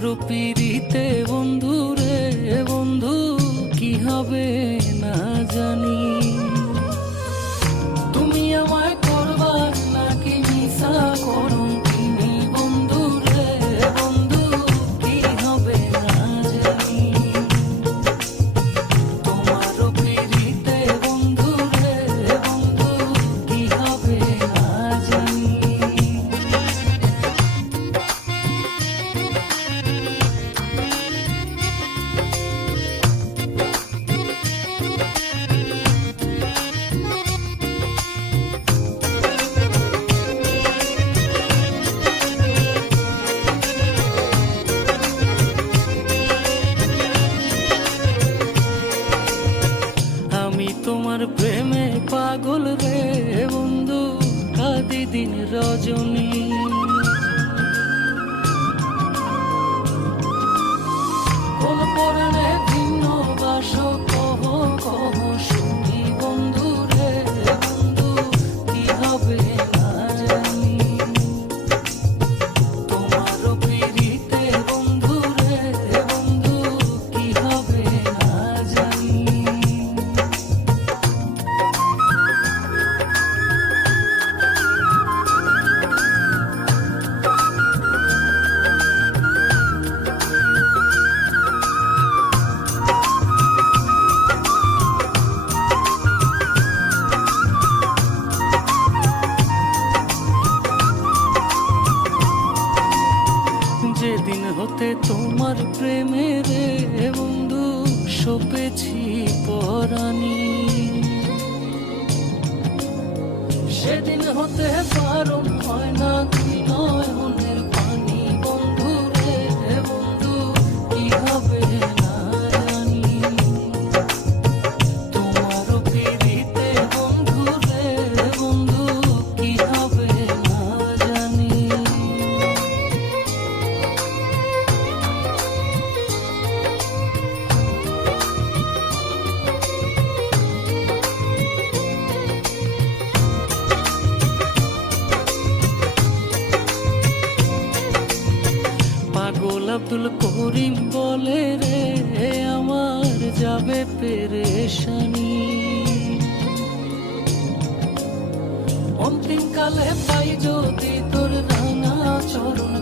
তোমারও পিরিতে বন্ধু রে বন্ধু কি হবে না জানি। তুমি আমায় করবা নাকি মিশা করুন তুমি বন্ধু রে বন্ধু কি হবে না জানি। তোমারও পিরিতে বন্ধু রে বন্ধু কি হবে না জানি। তোমার প্রেমে পাগল রে বন্ধু কাঁদি দিন রজনী। কোন পরাণে ভিন্ন বাস কহ কহ শুনি বন্ধু রে বন্ধু কি হবে না জানি। তোমারও পিরিতে বন্ধু রে বন্ধু কি হবে না জানি। যেদিন হতে তোমার প্রেমে রে বন্ধু সপেছি পরাণী, সেদিন হতে পারণ হয় না তুই নয়নের পানি বন্ধু রে বন্ধু কি হবে না জানি। তোমারও পিরিতে বন্ধু রে বন্ধু কি হবে না জানি। পাগল আব্দুল করিম বলে রে আমার যাবে পেরেশানি। অন্তিম কালে পাই যদি তোর রাঙা চরণ